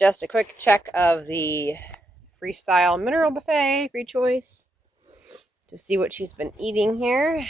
just a quick check of the Freestyle Mineral Buffet, free choice, to see what she's been eating here.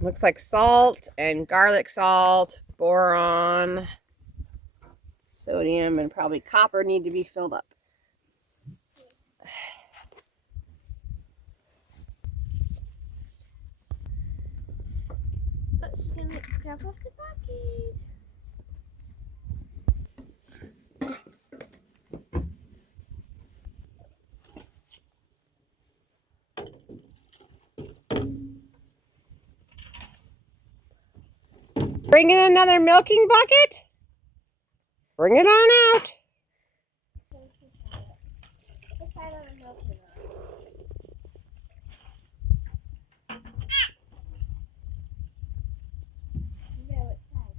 Looks like salt and garlic salt, boron, sodium, and probably copper need to be filled up. She's gonna grab off the bucket. Bring in another milking bucket? Bring it on out. What side of the milk is on? Yeah, what side?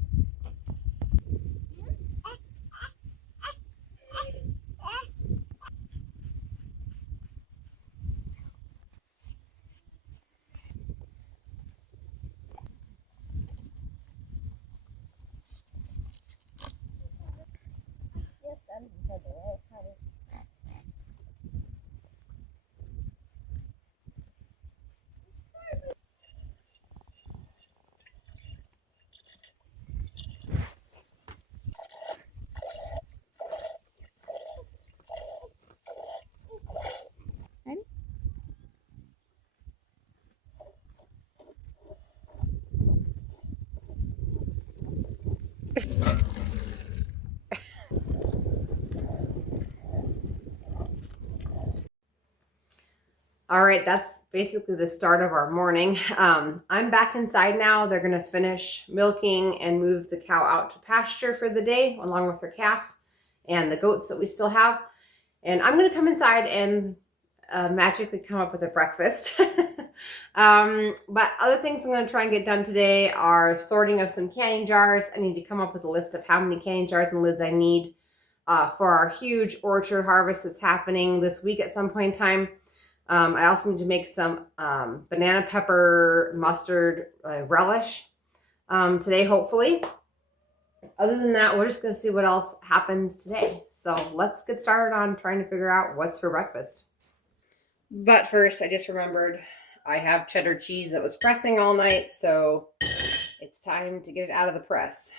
Yes, I'm the right side. All right, that's basically the start of our morning. I'm back inside now. They're gonna finish milking and move the cow out to pasture for the day, along with her calf and the goats that we still have. And I'm gonna come inside and magically come up with a breakfast. But other things I'm gonna try and get done today are sorting of some canning jars. I need to come up with a list of how many canning jars and lids I need for our huge orchard harvest that's happening this week at some point in time. I also need to make some banana pepper mustard relish today, hopefully. Other than that, we're just going to see what else happens today. So let's get started on trying to figure out what's for breakfast. But first, I just remembered I have cheddar cheese that was pressing all night, so it's time to get it out of the press.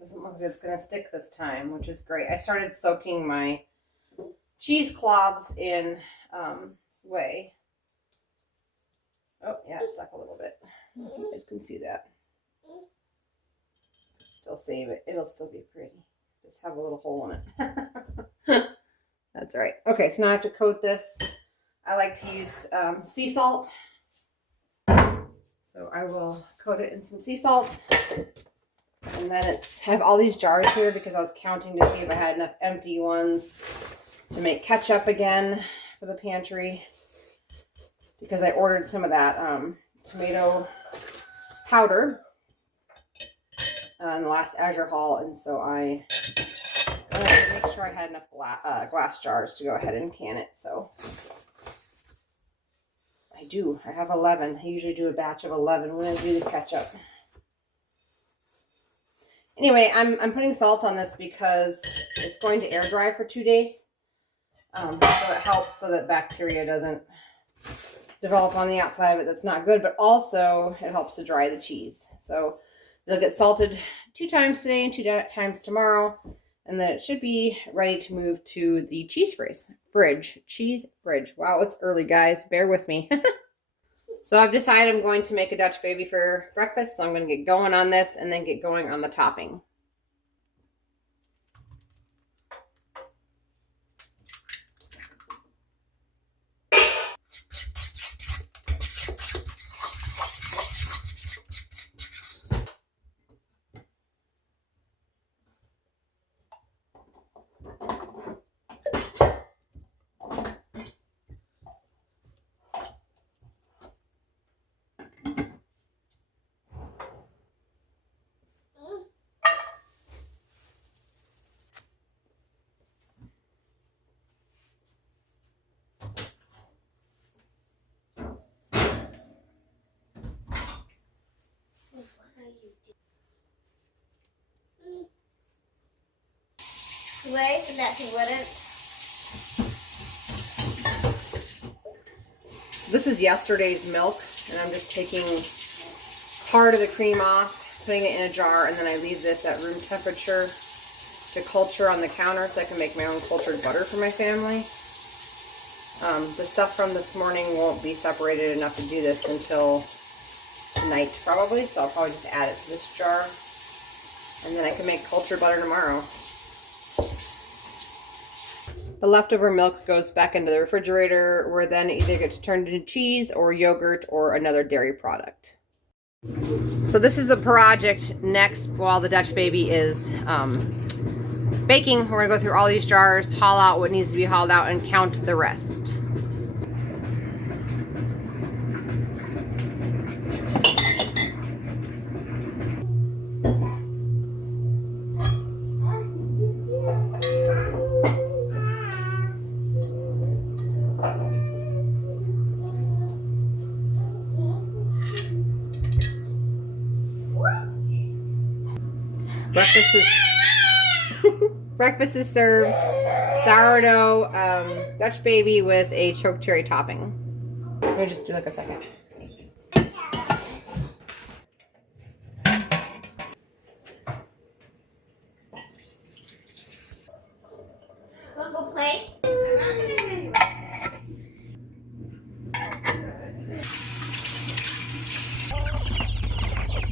Doesn't look like it's going to stick this time, which is great. I started soaking my cheesecloths in whey. Oh, yeah, it stuck a little bit. You guys can see that. Still save it. It'll still be pretty. Just have a little hole in it. That's all right. Okay, so now I have to coat this. I like to use sea salt. So I will coat it in some sea salt. And then I have all these jars here because I was counting to see if I had enough empty ones to make ketchup again for the pantry. Because I ordered some of that tomato powder in the last Azure haul. And so I wanted to make sure I had enough glass jars to go ahead and can it. So I do. I have 11. I usually do a batch of 11 when I do the ketchup. Anyway, I'm putting salt on this because it's going to air dry for 2 days. So it helps so that bacteria doesn't develop on the outside of it. That's not good, but also it helps to dry the cheese. So it'll get salted 2 times today and 2 times tomorrow. And then it should be ready to move to the cheese fridge. Wow, it's early, guys. Bear with me. So I've decided I'm going to make a Dutch baby for breakfast. So I'm going to get going on this and then get going on the topping. Way so that he wouldn't. This is yesterday's milk, and I'm just taking part of the cream off, putting it in a jar, and then I leave this at room temperature to culture on the counter so I can make my own cultured butter for my family. The stuff from this morning won't be separated enough to do this until tonight probably, so I'll probably just add it to this jar, and then I can make cultured butter tomorrow. The leftover milk goes back into the refrigerator, where then it either gets turned into cheese or yogurt or another dairy product. So this is the project next while the Dutch baby is baking. We're gonna go through all these jars, haul out what needs to be hauled out, and count the rest. Breakfast is served. Sourdough Dutch baby with a choke cherry topping. Let me just do like a second. Wanna go play?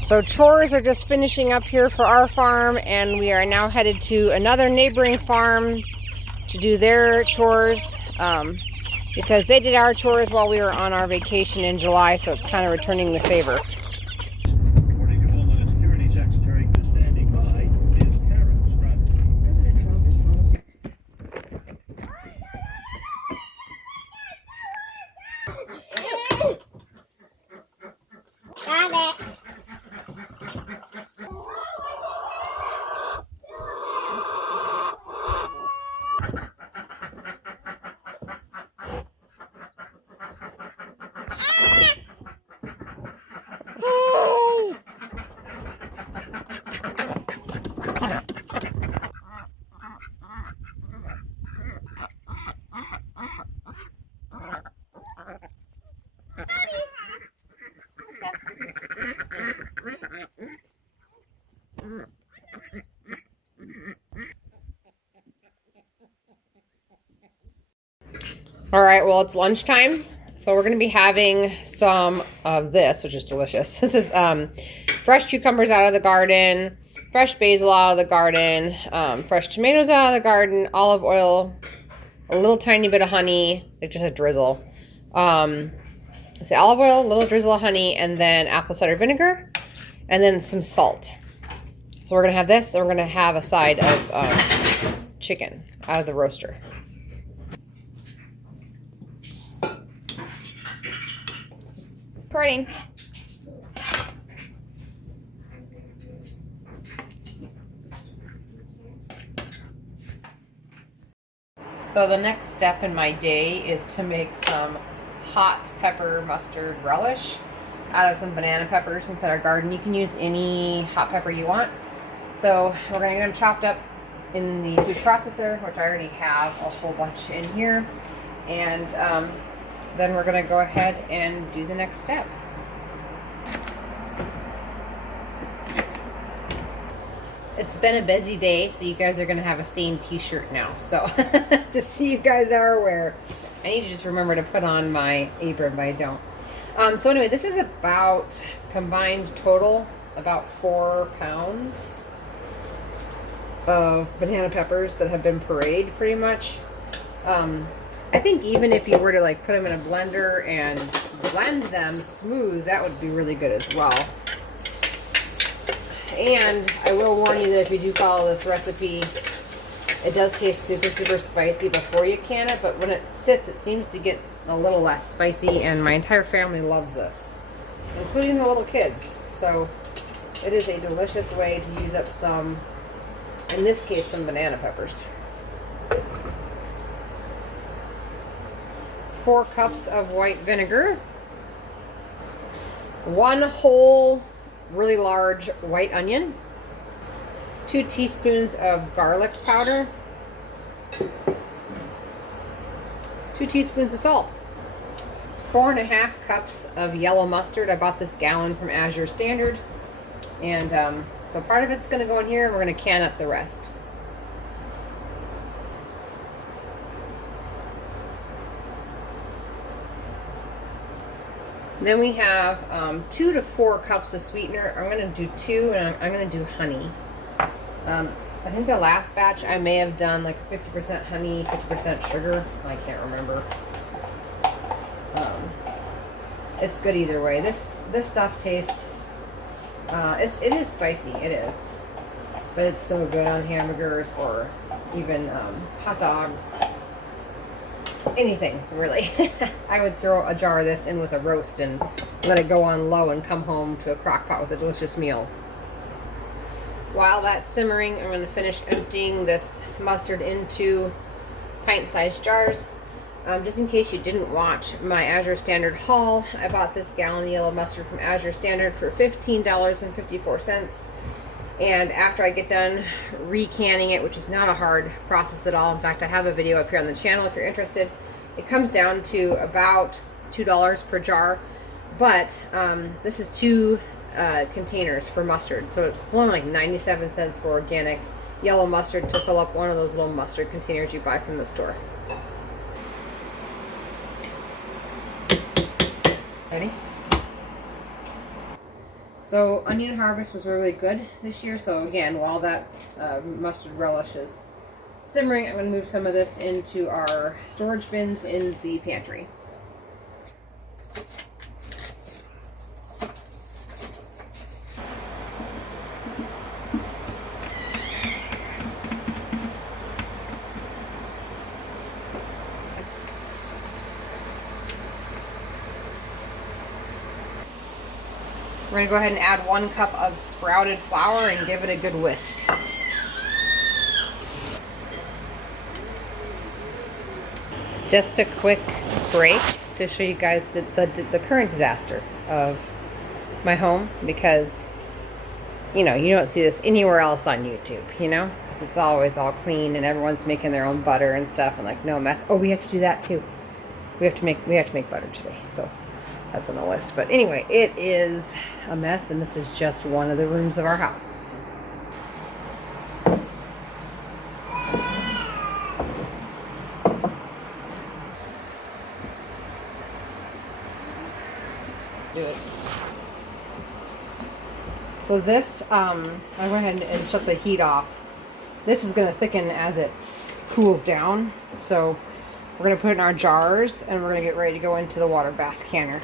So chores are just finishing up here for our farm, and we are now headed to another neighboring farm to do their chores because they did our chores while we were on our vacation in July, so it's kind of returning the favor. According to Homeland Security Secretary who's standing by is Karen Stratton. President Trump is promising. Got it. All right, well, it's lunchtime, so we're going to be having some of this, which is delicious. This is fresh cucumbers out of the garden, fresh basil out of the garden, fresh tomatoes out of the garden, olive oil, a little tiny bit of honey, like just a drizzle. Let's see, olive oil, a little drizzle of honey, and then apple cider vinegar, and then some salt. So we're going to have this, and we're going to have a side of chicken out of the roaster. Recording. So the next step in my day is to make some hot pepper mustard relish out of some banana peppers inside our garden. You can use any hot pepper you want. So we're going to get them chopped up in the food processor, which I already have a whole bunch in here. And then we're going to go ahead and do the next step. It's been a busy day, so you guys are going to have a stained t-shirt now. So just so you guys are aware, I need to just remember to put on my apron, but I don't. So anyway, this is about combined total about 4 pounds of banana peppers that have been pureed pretty much. I think even if you were to like put them in a blender and blend them smooth, that would be really good as well. And I will warn you that if you do follow this recipe, it does taste super, super spicy before you can it, but when it sits, it seems to get a little less spicy, and my entire family loves this, including the little kids. So it is a delicious way to use up some, in this case, some banana peppers. 4 cups of white vinegar, 1 whole really large white onion, 2 teaspoons of garlic powder, 2 teaspoons of salt, 4.5 cups of yellow mustard. I bought this gallon from Azure Standard. And so part of it's going to go in here, and we're going to can up the rest. Then we have 2 to 4 cups of sweetener. I'm going to do 2, and I'm going to do honey. I think the last batch I may have done like 50% honey, 50% sugar. I can't remember. It's good either way. This stuff tastes, it is spicy, it is. But it's so good on hamburgers or even hot dogs. Anything, really. I would throw a jar of this in with a roast and let it go on low and come home to a crock pot with a delicious meal. While that's simmering, I'm going to finish emptying this mustard into pint-sized jars. Just in case you didn't watch my Azure Standard haul, I bought this gallon of yellow mustard from Azure Standard for $15.54. And after I get done recanning it, which is not a hard process at all, in fact I have a video up here on the channel if you're interested, it comes down to about $2 per jar. But this is 2 containers for mustard, so it's only like 97 cents for organic yellow mustard to fill up one of those little mustard containers you buy from the store. Ready? So onion harvest was really good this year. So again, while that mustard relish is simmering, I'm going to move some of this into our storage bins in the pantry. We're going to go ahead and add 1 cup of sprouted flour and give it a good whisk. Just a quick break to show you guys the current disaster of my home, because you know, you don't see this anywhere else on YouTube, you know, because it's always all clean and everyone's making their own butter and stuff, and like no mess. Oh, we have to do that too. We have to make butter today, so that's on the list. But anyway, it is a mess, and this is just one of the rooms of our house. Do it. So this, I went ahead and shut the heat off. This is going to thicken as it cools down. So we're going to put it in our jars, and we're going to get ready to go into the water bath canner.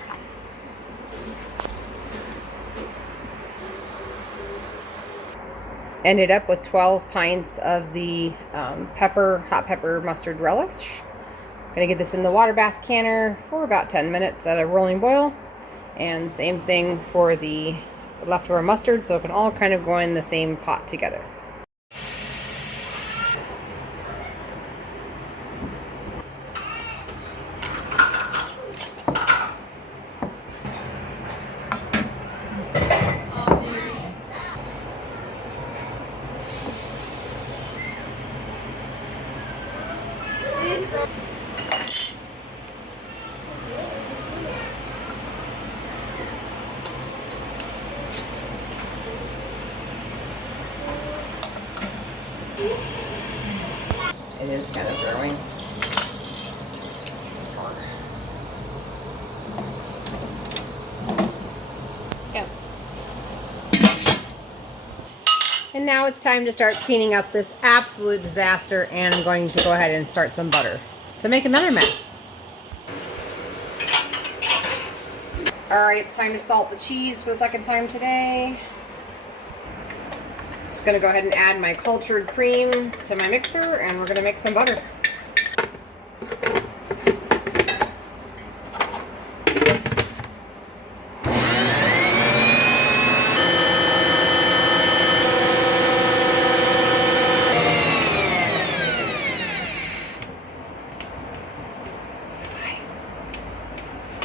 Ended up with 12 pints of the hot pepper mustard relish. Gonna get this in the water bath canner for about 10 minutes at a rolling boil. And same thing for the leftover mustard, so it can all kind of go in the same pot together. It is kind of growing. Yeah. And now it's time to start cleaning up this absolute disaster, and I'm going to go ahead and start some butter to make another mess. Alright, it's time to salt the cheese for the second time today. Just going to go ahead and add my cultured cream to my mixer, and we're going to make some butter.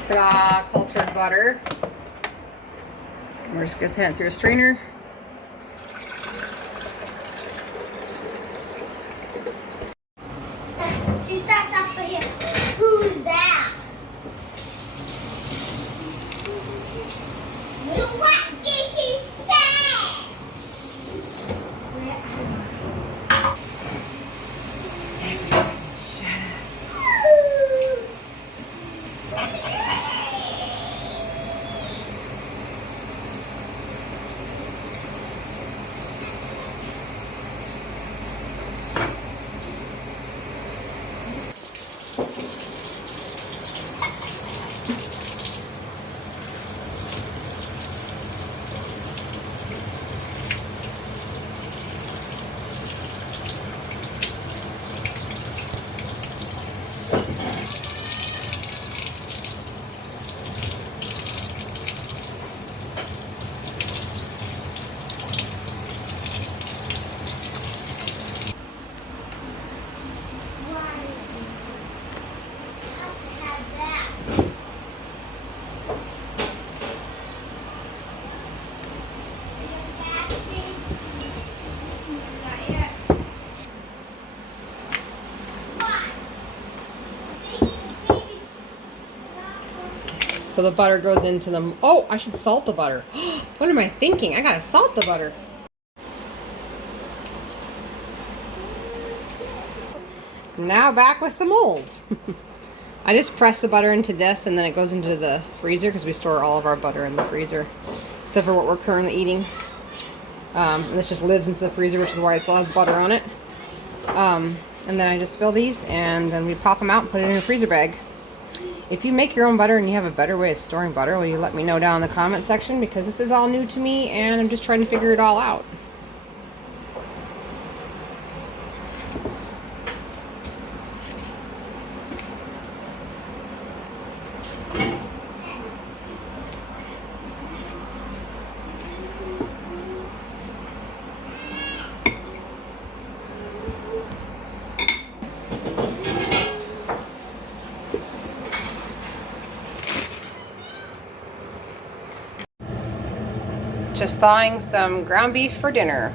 Ta-da! Cultured butter. We're just gonna send it through a strainer. She starts off right here. Who's that? What did she say? So the butter goes into the... Oh, I should salt the butter. What am I thinking? I gotta salt the butter. Now back with the mold. I just press the butter into this and then it goes into the freezer because we store all of our butter in the freezer. Except for what we're currently eating. And this just lives into the freezer, which is why it still has butter on it. And then I just fill these and then we pop them out and put it in a freezer bag. If you make your own butter and you have a better way of storing butter, will you let me know down in the comment section? Because this is all new to me and I'm just trying to figure it all out. Just thawing some ground beef for dinner.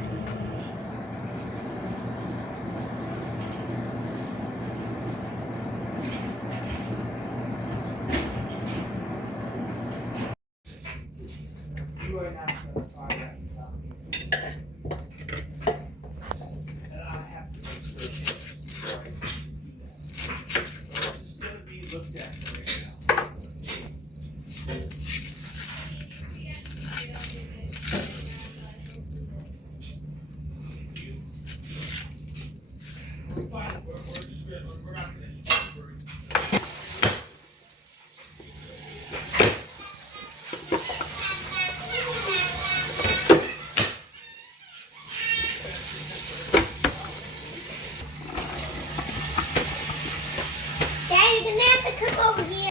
Daddy, you're gonna have to come over here.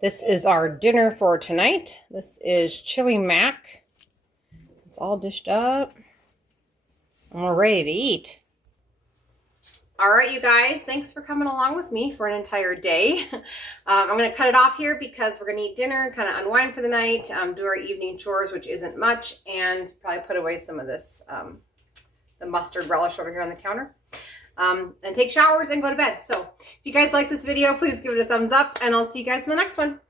This is our dinner for tonight. This is chili mac. It's all dished up. And we're ready to eat. All right, you guys, thanks for coming along with me for an entire day. I'm going to cut it off here because we're going to eat dinner, kind of unwind for the night, do our evening chores, which isn't much, and probably put away some of this, the mustard relish over here on the counter, and take showers and go to bed. So if you guys like this video, please give it a thumbs up, and I'll see you guys in the next one.